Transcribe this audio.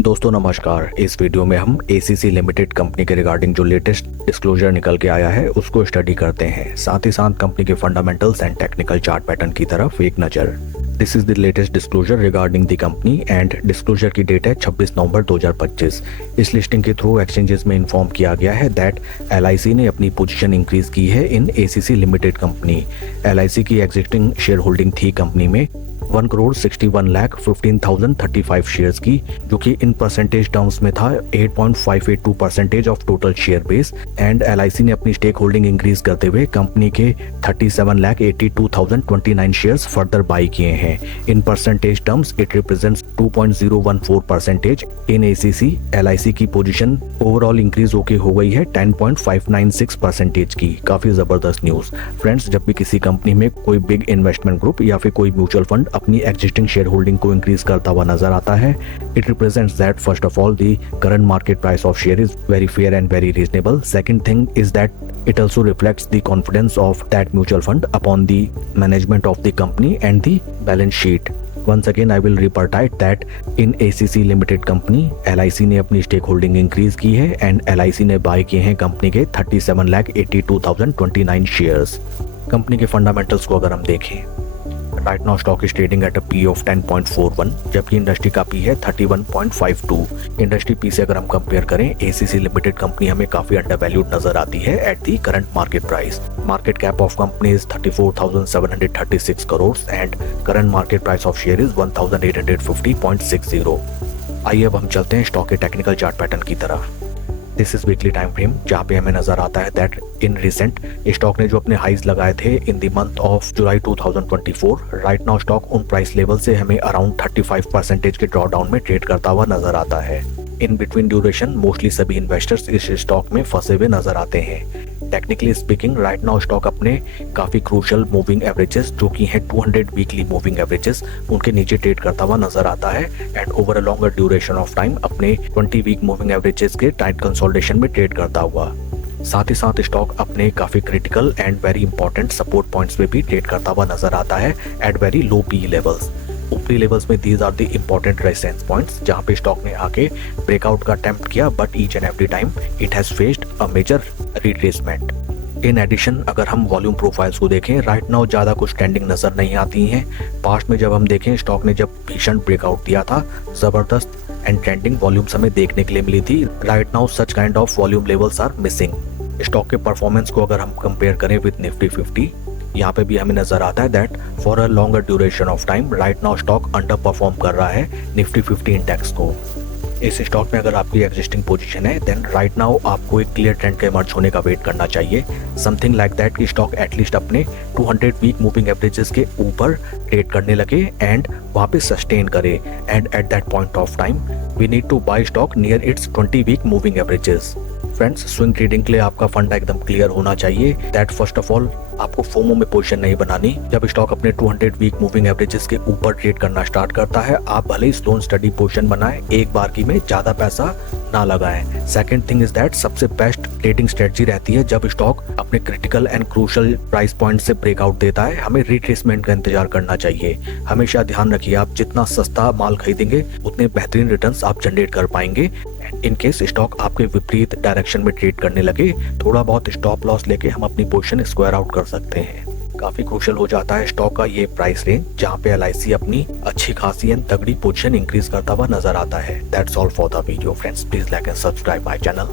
दोस्तों नमस्कार। इस वीडियो में हम एसीसी लिमिटेड कंपनी के रिगार्डिंग जो लेटेस्ट डिस्क्लोजर निकल के आया है उसको स्टडी करते हैं, साथ ही साथ कंपनी के fundamentals and technical chart pattern की तरफ एक नज़र। This is the latest disclosure regarding the company and disclosure की डेट है 26 नवंबर 2025। इस लिस्टिंग के थ्रू एक्सचेंजेस में इन्फॉर्म किया गया है दैट LIC ने अपनी पोजीशन इंक्रीज की है इन एसीसी लिमिटेड कंपनी। LIC की एग्जिस्टिंग शेयर होल्डिंग थी कंपनी में 1,61,15,035 शेयर्स की, जो कि इन परसेंटेज टर्म्स में था 8.582% of total share base. And LIC ने अपनी स्टेक होल्डिंग इंक्रीज करते हुए कंपनी के 37,82,029 शेयर्स फर्दर बाई किए हैं। In percentage terms it represents 2.014% in ACC। LIC की पोजीशन ओवरऑल इंक्रीज होके हो गई है 10.596% की। काफी जबरदस्त न्यूज फ्रेंड्स। जब भी किसी कंपनी में कोई बिग इन्वेस्टमेंट ग्रुप या फिर कोई म्यूचुअल फंड अपनी एग्जिस्टिंग शेयर होल्डिंग को इंक्रीज करता हुआ नजर आता है, it represents that first of all the current market price of share is very fair and very reasonable. Second thing is that it also reflects the confidence of that mutual fund upon the management of the company and the balance sheet. Once again I will reiterate that in ACC Limited company LIC ने अपनी stake holding increase की है and LIC ने bye किए हैं company के 37,82,029 shares. Company के fundamentals को अगर हम देखें, right now stock is trading at a P of 10.41, जबकि इंडस्ट्री का पी है 31.52। इंडस्ट्री पी से अगर हम कंपेयर करें, एसीसी लिमिटेड कंपनी हमें काफी अंडर वैल्यूड नजर आती है at the current market price. Market cap of company is 34,736 crore and current market price of share is 1,850.60। आइए अब हम चलते हैं स्टॉक के टेक्निकल चार्ट पैटर्न की तरफ। This is weekly time frame, जहाँ पे हमें नजर आता है दैट इन रिसेंट स्टॉक ने जो अपने हाइज लगाए थे in the month of July 2024, right now stock उन प्राइस लेवल से हमें अराउंड 35% के ड्रॉडाउन में ट्रेड करता हुआ नजर आता है। इन बिटवीन ड्यूरेशन मोस्टली सभी इन्वेस्टर्स इस स्टॉक में फंसे हुए नजर आते हैं। Technically speaking right now stock अपने काफी क्रूशियल मूविंग एवरेजेस जो कि हैं 200 वीकली मूविंग एवरेजेस, उनके नीचे ट्रेड करता हुआ नजर आता है and over a longer duration of time अपने 20 वीक मूविंग एवरेजेस के टाइट कंसोलिडेशन में ट्रेड करता हुआ। साथ ही साथ स्टॉक अपने काफी critical and very important support points पे भी ट्रेड करता हुआ नजर आता है at very low P levels. ऊपरी लेवल्स में these are the important resistance points, जहां पे स्टॉक ने आके ब्रेकआउट का अटेम्प्ट किया, but each and every time it has faced a major retracement. In addition अगर हम वॉल्यूम प्रोफाइल्स को देखें, राइट नाउ ज्यादा कुछ ट्रेंडिंग नजर नहीं आती हैं। पास्ट में जब हम देखें, स्टॉक ने जब भीषण ब्रेकआउट दिया था, जबरदस्त एंड ट्रेंडिंग वॉल्यूम्स हमें देखने के लिए मिली थी। Right now such kind of volume levels are missing. Stock के परफॉर्मेंस को अगर हम कंपेयर करें विद निफ्टी 50, यहाँ पे भी हमें नजर आता है that for a longer duration of time right now stock under perform कर रहा है निफ्टी 50 इंडेक्स को। इस स्टॉक में अगर आपकी एग्जिस्टिंग पोजीशन है देन राइट नाउ आपको एक क्लियर ट्रेंड के इमर्ज होने का वेट करना चाहिए। समथिंग लाइक दैट कि स्टॉक एटलीस्ट अपने 200 वीक मूविंग एवरेजेस के ऊपर ट्रेड करने लगे एंड वहाँ पे सस्टेन करे, and at that point of time we need to buy stock near its 20 week moving averages. Friends, swing trading के लिए आपका फंडा एकदम क्लियर होना चाहिए दैट फर्स्ट ऑफ ऑल आपको फोमो में पोजीशन नहीं बनानी। जब स्टॉक अपने 200 वीक मूविंग एवरेजेस के ऊपर ट्रेड करना स्टार्ट करता है, आप भले ही स्लो स्टडी पोजीशन बनाएं, एक बार की में ज्यादा पैसा ना लगाएं। सेकंड थिंग इज दैट सबसे बेस्ट ट्रेडिंग स्ट्रेटजी रहती है जब स्टॉक अपने critical and crucial price point से ब्रेकआउट देता है, हमें रिट्रेसमेंट का इंतजार करना चाहिए। हमेशा ध्यान रखिए, आप जितना सस्ता माल खरीदेंगे उतने बेहतरीन रिटर्न्स आप जनरेट कर पाएंगे। इन केस स्टॉक आपके विपरीत डायरेक्शन में ट्रेड करने लगे, थोड़ा बहुत स्टॉप लॉस लेके हम अपनी पोजीशन स्क्वायर आउट कर सकते हैं। काफी क्रूशियल हो जाता है स्टॉक का ये प्राइस रेंज, जहाँ पे LIC अपनी अच्छी खासी एंड तगड़ी पोजीशन इंक्रीज करता हुआ नजर आता है। That's all for the video friends, please like and subscribe my channel.